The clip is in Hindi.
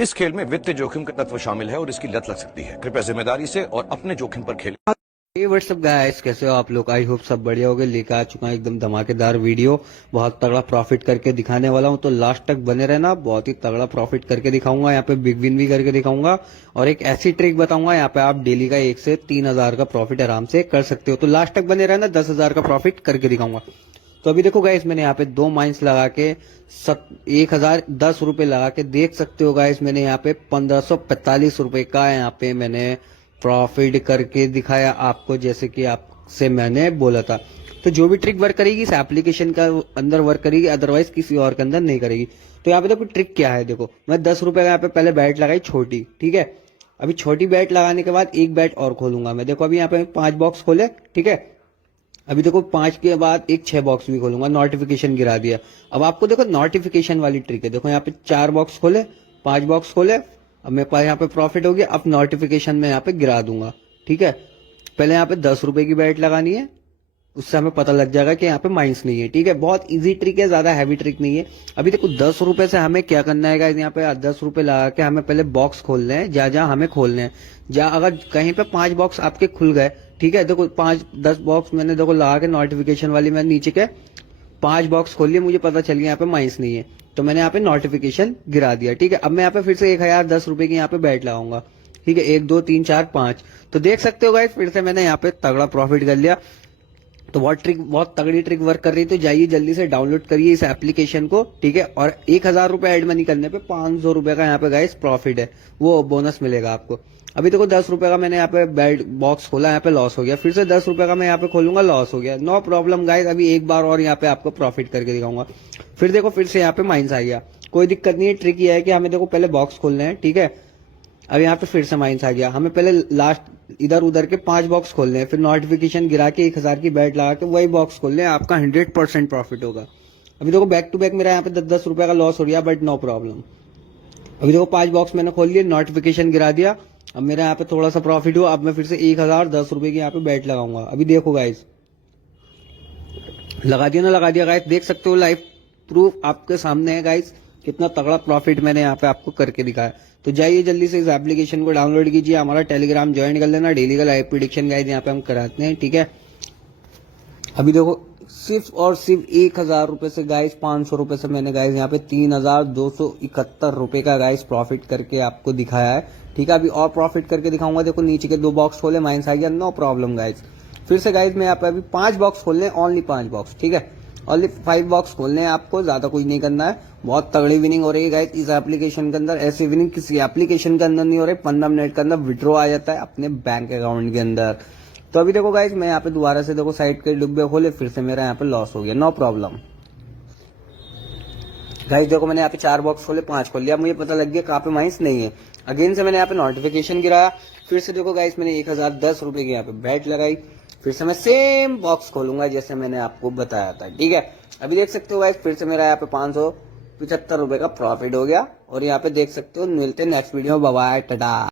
इस खेल में वित्तीय जोखिम का तत्व शामिल है और इसकी लत लग सकती है। कृपया जिम्मेदारी से और अपने जोखिम पर खेलें। ये व्हाट्सअप गाइस, कैसे हो आप लोग? आई होप सब बढ़िया होगे। लेकर आ चुका हूं एकदम धमाकेदार वीडियो। बहुत तगड़ा प्रॉफिट करके दिखाने वाला हूं, तो लास्ट तक बने रहना। बहुत ही तगड़ा प्रॉफिट करके दिखाऊंगा, यहाँ पे बिग विन भी करके दिखाऊंगा और एक ऐसी ट्रिक बताऊंगा यहाँ पे आप डेली का 1 से 3 हजार का प्रॉफिट आराम से कर सकते हो। तो लास्ट तक बने रहना, 10 हजार का प्रॉफिट करके दिखाऊंगा। तो अभी देखो गाइस, मैंने यहाँ पे 2 माइंस लगा के 1010 रुपए लगा के देख सकते हो गाइस। मैंने यहाँ पे 1545 रुपए का यहाँ पे मैंने प्रॉफिट करके दिखाया आपको, जैसे कि आपसे मैंने बोला था। तो जो भी ट्रिक वर्क करेगी इस एप्लीकेशन का अंदर वर्क करेगी, अदरवाइज किसी और के अंदर नहीं करेगी। तो यहाँ पे देखो ट्रिक क्या है। देखो मैं 10 रुपए का यहाँ पे पहले बैट लगाई छोटी, ठीक है। अभी छोटी बैट लगाने के बाद एक बैट और खोलूंगा मैं। देखो अभी यहाँ पे 5 बॉक्स खोले, ठीक है। अभी देखो 5 के बाद एक 6 बॉक्स भी खोलूंगा, नोटिफिकेशन गिरा दिया। अब आपको देखो नोटिफिकेशन वाली ट्रिक है। देखो यहाँ पे 4 बॉक्स खोले, 5 बॉक्स खोले, अब मेरे पास यहाँ पे प्रॉफिट हो गया। अब नोटिफिकेशन में यहाँ पे गिरा दूंगा, ठीक है। पहले यहाँ पे 10 रुपए की बैट लगानी है, उससे हमें पता लग जाएगा कि यहाँ पे माइनस नहीं है, ठीक है। बहुत इजी ट्रिक है, ज्यादा हैवी ट्रिक नहीं है। अभी देखो 10 रुपए से हमें क्या करना है गाइस, यहाँ पे 10 रुपए लगा के हमें पहले बॉक्स खोलने हैं जहाँ जहाँ हमें खोलने हैं। जहाँ अगर कहीं पे 5 बॉक्स आपके खुल गए, ठीक है। देखो 5-10 बॉक्स मैंने देखो लगा के नोटिफिकेशन वाली मैंने नीचे के 5 बॉक्स खोल लिए, मुझे पता चल गया यहाँ पे माइनस नहीं है, तो मैंने यहाँ पे नोटिफिकेशन गिरा दिया, ठीक है। अब मैं यहाँ पे फिर से 1010 रुपए की यहाँ पे बैट लगाऊंगा, ठीक है। 1 2 3 4 5, तो देख सकते हो गाइस फिर से मैंने यहाँ पे तगड़ा प्रॉफिट कर लिया। तो बहुत तगड़ी ट्रिक वर्क कर रही है। तो जाइए जल्दी से डाउनलोड करिए इस एप्लीकेशन को, ठीक है। और 1000 रुपए एड मनी करने पे 500 रुपए का यहाँ पे गाइस प्रॉफिट है, वो बोनस मिलेगा आपको। अभी देखो 10 रुपए का मैंने यहाँ पे बैट बॉक्स खोला, यहाँ पे लॉस हो गया। फिर से 10 रुपए का मैं यहाँ पे खोलूंगा, लॉस हो गया। नो प्रॉब्लम गाइस, अभी एक बार और यहाँ पे आपको प्रॉफिट करके दिखाऊंगा। फिर देखो फिर से यहाँ पे माइनस आ गया, कोई दिक्कत नहीं है। ट्रिक ये है कि हमें देखो पहले बॉक्स खोलने हैं, ठीक है। अब यहाँ पे फिर से माइनस आ गया, हमें पहले लास्ट इधर उधर के 5 बॉक्स खोलने हैं, फिर नोटिफिकेशन गिरा के 1000 की बैट लगा के वही बॉक्स खोलने हैं, आपका 100% प्रॉफिट होगा। अभी देखो बैक टू बैक मेरा यहाँ पे 10-10 रुपए का लॉस हो रहा है, बट नो प्रॉब्लम। अभी देखो 5 बॉक्स मैंने खोल लिए, नोटिफिकेशन गिरा दिया, अब मेरा यहाँ पे थोड़ा सा प्रॉफिट हुआ। अब मैं फिर से 1010 रुपए की यहाँ पे बैट लगाऊंगा। अभी देखो गाइस, लगा दिया ना, लगा दिया गाइस। देख सकते हो लाइव प्रूफ आपके सामने है गाइस, कितना तगड़ा प्रॉफिट मैंने यहाँ पे आपको करके दिखाया। तो जाइए जल्दी से इस एप्लीकेशन को डाउनलोड कीजिए, हमारा टेलीग्राम ज्वाइन कर लेना। डेली का लाइव प्रेडिक्शन गाइस यहाँ पे हम कराते हैं, ठीक है। अभी देखो सिर्फ और सिर्फ 1000 रुपए से गाइस, 500 रुपए से मैंने गाइस यहाँ पे 3271 रुपए का गाइस प्रॉफिट करके आपको दिखाया है, ठीक है। अभी और प्रॉफिट करके दिखाऊंगा। देखो नीचे के 2 बॉक्स खोले, माइनस आ गया, नो प्रॉब्लम गाइस। फिर से गाइस मैं यहाँ पे अभी 5 बॉक्स खोलने हैं, ओनली 5 बॉक्स, ठीक है। ओनली 5 बॉक्स खोलने हैं आपको, ज्यादा कुछ नहीं करना है। बहुत तगड़ी विनिंग हो रही है गाइस इस एप्लीकेशन के अंदर। ऐसी विनिंग किसी एप्लीकेशन के अंदर नहीं हो रही। 15 मिनट के अंदर विड्रॉ आ जाता है अपने बैंक अकाउंट के अंदर। तो अभी देखो गाइस, मैं यहाँ पे दोबारा से देखो साइड के डिब्बे खोले, फिर से मेरा यहाँ पे लॉस हो गया, नो प्रॉब्लम गाइस। देखो मैंने यहाँ पे 4 बॉक्स खोले, 5 खोल लिया, मुझे पता लग गया कहाँ पे माइनस नहीं है। अगेन से मैंने यहाँ पे नोटिफिकेशन गिराया, फिर से देखो गाइस मैंने 1010 रुपए की यहाँ पे बैट लगाई। फिर से मैं सेम बॉक्स खोलूंगा जैसे मैंने आपको बताया था, ठीक है। अभी देख सकते हो गाइस, फिर से मेरा यहाँ पे 575 रुपए का प्रॉफिट हो गया। और यहाँ पे देख सकते हो, मिलते हैं नेक्स्ट वीडियो में, बाय बाय, टाटा।